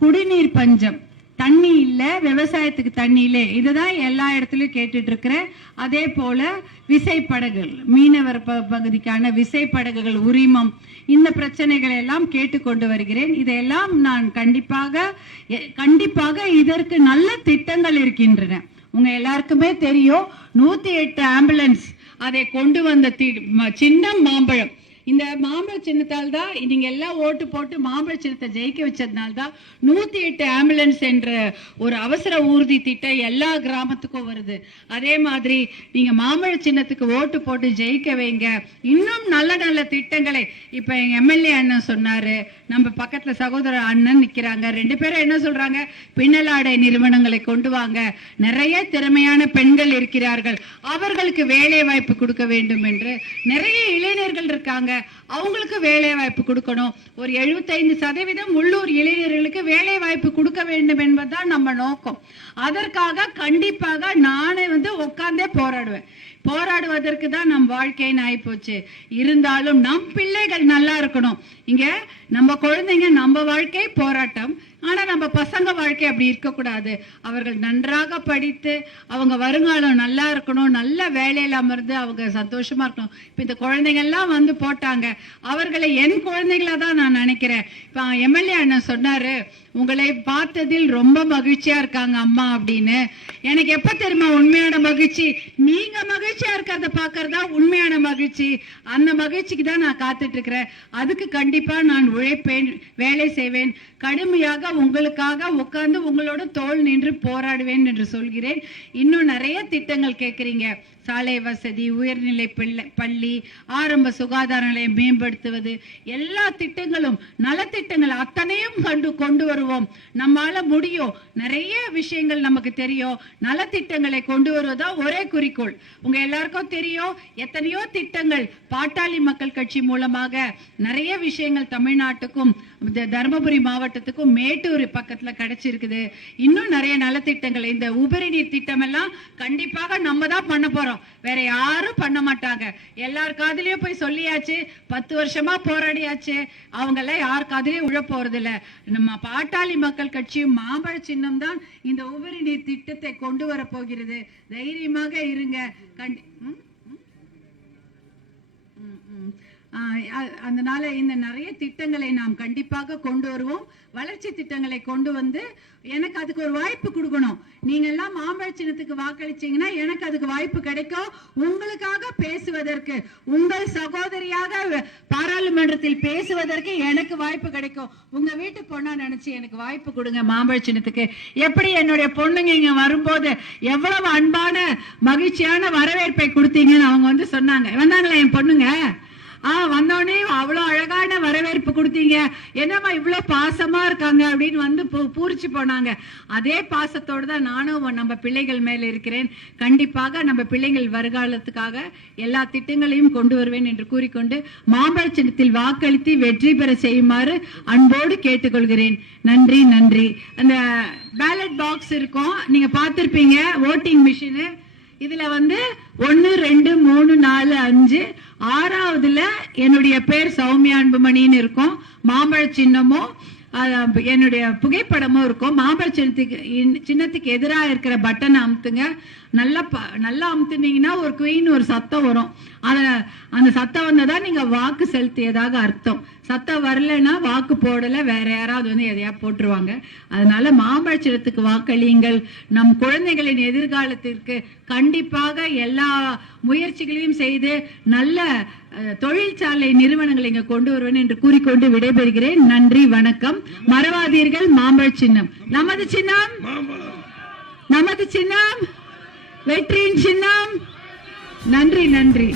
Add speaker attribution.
Speaker 1: குடிநீர் பஞ்சம். தண்ணி இல்லை விவசாயத்துக்கு தண்ணி இல்ல. இதுதான் எல்லா இடத்துலையும் கேட்டுட்டு இருக்கிறேன் அதே போல விசைப்படகுகள். மீனவர் ப- பகுதிக்கான விசைப்படகுகள் உரிமம் இந்த பிரச்சனைகளை எல்லாம் கேட்டுக்கொண்டு வருகிறேன். இதையெல்லாம் நான் கண்டிப்பாக எ- கண்டிப்பாக இதற்கு நல்ல திட்டங்கள் இருக்கின்றன. உங்க எல்லாருக்குமே தெரியும் நூத்தி எட்டு ஆம்புலன்ஸ் அதை கொண்டு வந்த தி- ம- சின்னம் மாம்பழம். இந்த மாம்பழ சின்னத்தால் தான் நீங்க எல்லாம் ஓட்டு போட்டு மாம்பழ சின்னத்தை ஜெயிக்க வச்சதுனால தான் நூத்தி எட்டு ஆம்புலன்ஸ் என்ற ஒரு அவசர ஊர்தி திட்டம் எல்லா கிராமத்துக்கும் வருது. அதே மாதிரி நீங்க மாம்பழ சின்னத்துக்கு ஓட்டு போட்டு ஜெயிக்க வைங்க. இன்னும் நல்ல நல்ல திட்டங்களை இப்ப எங்க எம்எல்ஏ அண்ணன் சொன்னாரு. நம்ம பக்கத்துல சகோதர அண்ணன் நிக்கிறாங்க. ரெண்டு பேரும் என்ன சொல்றாங்க? பின்னலாடை நிறுவனங்களை கொண்டு வாங்க. நிறைய திறமையான பெண்கள் இருக்கிறார்கள். அவர்களுக்கு வேலை வாய்ப்பு கொடுக்க வேண்டும் என்று நிறைய இளைஞர்கள் இருக்காங்க. அவங்களுக்கு வேலை வாய்ப்பு கொடுக்கணும். ஒரு 75% சதவீதம் உள்ளூர் இளைஞர்களுக்கு வேலை வாய்ப்பு கொடுக்க வேண்டும் என்பதுதான் நம்ம நோக்கம். அதற்காக கண்டிப்பாக நானே வந்து உட்கார்ந்தே போராடுவேன். போராடுவதற்கு தான் நம் வாழ்க்கைன்னு ஆயிப்போச்சு இருந்தாலும் நம் பிள்ளைகள் நல்லா இருக்கணும். இங்க நம்ம குழந்தைங்க நம்ம வாழ்க்கை போராட்டம். ஆனால் நம்ம பசங்க வாழ்க்கை அப்படி இருக்கக்கூடாது. அவர்கள் நன்றாக படித்து அவங்க வருங்காலம் நல்லா இருக்கணும் நல்ல வேலையில் அமர்ந்து அவங்க சந்தோஷமாக இருக்கணும். இப்போ இந்த குழந்தைங்கள்லாம் வந்து போட்டாங்க. அவர்களை என் குழந்தைங்கள தான் நான் நினைக்கிறேன். இப்போ எம்எல்ஏ அண்ணன் சொன்னார் உங்களை பார்த்ததில் ரொம்ப மகிழ்ச்சியா இருக்காங்க அம்மா அப்படின்னு. எனக்கு எப்ப தெரியுமா உண்மையான மகிழ்ச்சி? நீங்க மகிழ்ச்சியா இருக்கிறத பாக்குறதா உண்மையான மகிழ்ச்சி. அந்த மகிழ்ச்சிக்கு தான் நான் காத்துட்டு இருக்கிறேன் அதுக்கு கண்டிப்பா நான் உழைப்பேன் வேலை செய்வேன். கடுமையாக உங்களுக்காக உட்கார்ந்து உங்களோட தோல் நின்று போராடுவேன் என்று சொல்கிறேன். இன்னும் நிறைய திட்டங்கள் கேட்குறீங்க. சாலை வசதி உயர்நிலை பள்ளி ஆரம்ப சுகாதார நிலையம் மேம்படுத்துவது எல்லா திட்டங்களும் நலத்திட்டங்கள் அத்தனையும் கண்டு கொண்டு வருவோம். நம்மால முடியும். நிறைய விஷயங்கள் நமக்கு தெரியும். நலத்திட்டங்களை கொண்டு வருவதா ஒரே குறிக்கோள். உங்க எல்லாருக்கும் தெரியும். எத்தனையோ திட்டங்கள் பாட்டாளி மக்கள் கட்சி மூலமாக நிறைய விஷயங்கள் தமிழ்நாட்டுக்கும் தருமபுரி மாவட்டத்துக்கும் மேட்டூர் பக்கத்துல கிடைச்சிருக்குது. இன்னும் நிறைய நலத்திட்டங்கள். இந்த உபரி நீர் திட்டம் எல்லாம் கண்டிப்பாக நம்ம தான் பண்ண போறோம். வேற யாரும் பண்ண மாட்டாங்க. எல்லார் காதுலயும் போய் சொல்லியாச்சு. பத்து வருஷமா போராடியாச்சு. அவங்க எல்லாம் யார் காதலையும் உழ போறது இல்ல நம்ம பாட்டாளி மக்கள் கட்சியும் மாம்பழ சின்னம் தான் இந்த உபரி நீர் திட்டத்தை கொண்டு வர போகிறது. தைரியமாக இருங்க. கண்டி ம்? ம், ம். அதனால இந்த நிறைய திட்டங்களை நாம் கண்டிப்பாக கொண்டு வருவோம். வளர்ச்சி திட்டங்களை கொண்டு வந்து எனக்கு அதுக்கு ஒரு வாய்ப்பு கொடுக்கணும். நீங்க எல்லாம் மாம்பழ சின்னத்துக்கு வாக்களிச்சீங்கன்னா எனக்கு அதுக்கு வாய்ப்பு கிடைக்கும். உங்களுக்காக பேசுவதற்கு உங்கள் சகோதரியாக பாராளுமன்றத்தில் பேசுவதற்கு எனக்கு வாய்ப்பு கிடைக்கும். உங்க வீட்டு பொண்ணா நினைச்சு எனக்கு வாய்ப்பு கொடுங்க மாம்பழ சின்னத்துக்கு. எப்படி என்னுடைய பொண்ணுங்க இங்க வரும்போது எவ்வளவு அன்பான மகிழ்ச்சியான வரவேற்பை கொடுத்தீங்கன்னு அவங்க வந்து சொன்னாங்க. வந்தாங்களா என் பொண்ணுங்க? ஆ வந்தோடனே அவ்வளோ அழகான வரவேற்பு கொடுத்தீங்க. என்னம்மா இவ்வளோ பாசமா இருக்காங்க அப்படின்னு வந்து பூ- பூரிச்சு போனாங்க. அதே பாசத்தோடு தான் நானும் நம்ம பிள்ளைகள் மேல இருக்கிறேன். கண்டிப்பாக நம்ம பிள்ளைகள் வருகாலத்துக்காக எல்லா திட்டங்களையும் கொண்டு வருவேன் என்று கூறிக்கொண்டு மாம்பழ சின்னத்தில் வாக்களித்து வெற்றி பெற செய்யுமாறு அன்போடு கேட்டுக்கொள்கிறேன். நன்றி நன்றி. அந்த பேலட் பாக்ஸ் இருக்கும். நீங்க பார்த்திருப்பீங்க ஓட்டிங் மிஷினு இதுல வந்து ஒன்னு ரெண்டு மூணு நாலு அஞ்சு. ஆறாவதுல என்னுடைய பேர் சௌமியா அன்புமணின்னு இருக்கும். மாம்பழ சின்னமும் என்னுடைய புகைப்படமும் இருக்கும். மாம்பழ சின்னத்துக்கு சின்னத்துக்கு எதிராக இருக்கிற பட்டன் அமுத்துங்க. நல்லா ப- நல்லா அமுத்துனீங்கன்னா ஒரு குயின் ஒரு சத்தம் வரும். அத அந்த சத்தம் வந்ததா நீங்க வாக்கு செலுத்தியதாக அர்த்தம். சத்தம் வரலைன்னா வாக்கு போடல வேற யாராவது வந்து எதையா போட்டுருவாங்க. அதனால மாம்பழ சின்னத்துக்கு வாக்களியுங்கள். நம் குழந்தைகளின் எதிர்காலத்திற்கு கண்டிப்பாக எல்லா முயற்சிகளையும் செய்து நல்ல தொழிற்சாலை நிறுவனங்களை இங்க கொண்டு வருவேன் என்று கூறிக்கொண்டு விடைபெறுகிறேன். நன்றி வணக்கம். மறவாதீர்கள் மாம்பழ சின்னம். நமது சின்னம். நமது சின்னம். வெற்றியின் சின்னம். நன்றி நன்றி.